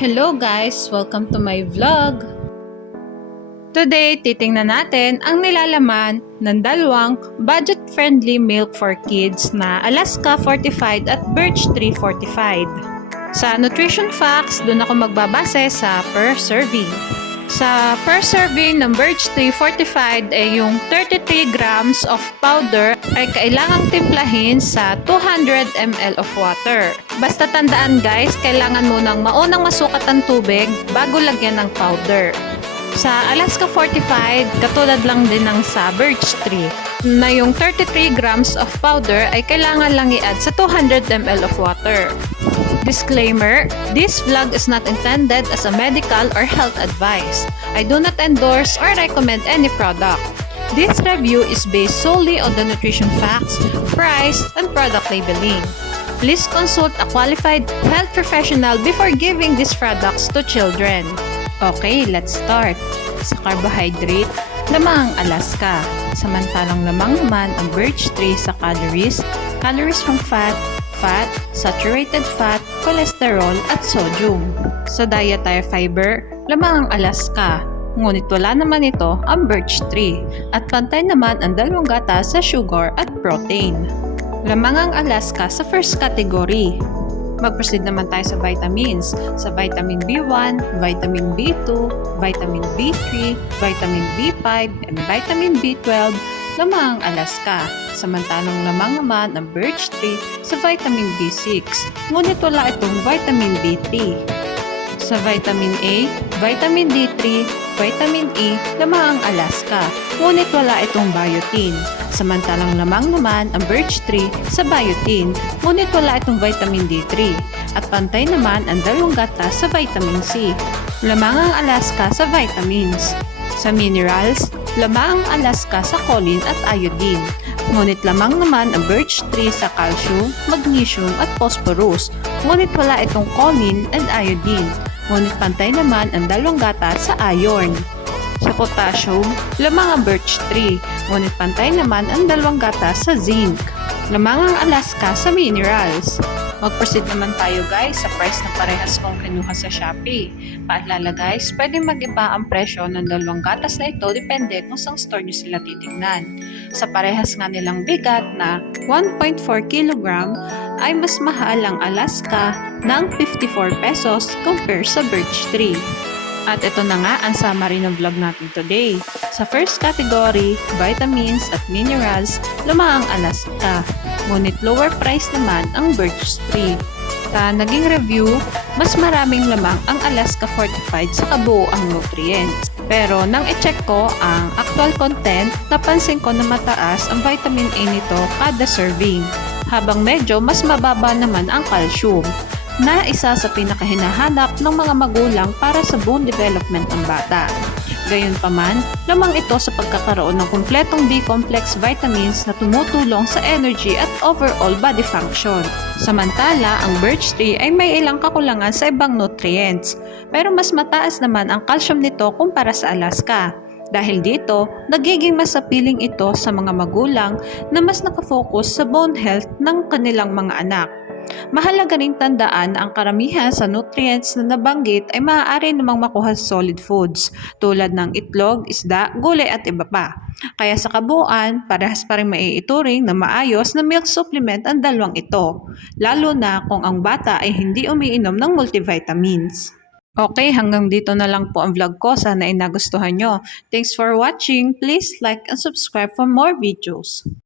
Hello guys! Welcome to my vlog! Today, titingnan natin ang nilalaman ng dalawang budget-friendly milk for kids na Alaska Fortified at Birch Tree Fortified. Sa nutrition facts, doon ako magbabase sa per serving. Sa per serving ng Birch Tree Fortified ay yung 33 grams of powder ay kailangang timplahin sa 200 ml of water. Basta tandaan guys, kailangan munang maunang masukat ang tubig bago lagyan ng powder. Sa Alaska Fortified, katulad lang din ng sa Birch Tree, na yung 33 grams of powder ay kailangan lang i-add sa 200 ml of water. Disclaimer, this vlog is not intended as a medical or health advice. I do not endorse or recommend any product. This review is based solely on the nutrition facts, price, and product labeling. Please consult a qualified health professional before giving these products to children. Okay, let's start. Sa carbohydrate, lamang ang Alaska. Samantalang lamang naman ang Birch Tree sa calories, calories from fat, saturated fat, cholesterol, at sodium. Sa dietary fiber, lamang ang Alaska. Ngunit wala naman ito ang Birch Tree. At pantay naman ang dalawang gatas sa sugar at protein. Lamang ang Alaska sa first category. Mag-proceed naman tayo sa vitamins. Sa vitamin B1, vitamin B2, vitamin B3, vitamin B5, and vitamin B12, lamang ang Alaska. Samantalang lamang naman ang Birch Tree sa vitamin B6, ngunit wala itong vitamin B3. Sa vitamin A, vitamin D3, vitamin E, lamang ang Alaska, ngunit wala itong biotin. Samantalang lamang naman ang Birch Tree sa biotin, ngunit wala itong vitamin D3. At pantay naman ang dalawang gatas sa vitamin C. Lamang ang Alaska sa vitamins. Sa minerals, lamang ang Alaska sa choline at iodine. Ngunit lamang naman ang Birch Tree sa calcium, magnesium at phosphorus. Ngunit wala itong choline and iodine. Ngunit pantay naman ang dalawang gatas sa iron. Sa potassium, lamang ang Birch Tree. Ngunit pantay naman ang dalawang gatas sa zinc. Lamang ang Alaska sa minerals. Mag-proceed naman tayo guys sa price na parehas kong kinuha sa Shopee. Paalala guys, pwede mag-iba ang presyo ng dalawang gatas na ito depende kung saan store nyo sila titignan. Sa parehas nga nilang bigat na 1.4 kg ay mas mahal ang Alaska ng 54 pesos compare sa Birch Tree. At ito na nga ang summary ng vlog natin today. Sa first category, vitamins at minerals, lamang ang Alaska. Ngunit lower price naman ang Birch Tree. Sa naging review, mas maraming lamang ang Alaska Fortified sa kabuoang nutrients. Pero nang i-check ko ang actual content, napansin ko na mataas ang vitamin A nito kada serving, habang medyo mas mababa naman ang calcium, na isa sa pinakahinahanap ng mga magulang para sa bone development ng bata. Gayunpaman, lamang ito sa pagkakaroon ng kumpletong B-complex vitamins na tumutulong sa energy at overall body function. Samantala, ang Birch Tree ay may ilang kakulangan sa ibang nutrients, pero mas mataas naman ang calcium nito kumpara sa Alaska. Dahil dito, nagiging mas appealing ito sa mga magulang na mas nakafocus sa bone health ng kanilang mga anak. Mahalaga ring tandaan ang karamihan sa nutrients na nabanggit ay maaari namang makuha sa solid foods tulad ng itlog, isda, gulay at iba pa. Kaya sa kabuuan, parehas pa rin maiituring na maayos na milk supplement ang dalawang ito, lalo na kung ang bata ay hindi umiinom ng multivitamins. Okay, hanggang dito na lang po ang vlog ko. Sana ay nagustuhan nyo. Thanks for watching. Please like and subscribe for more videos.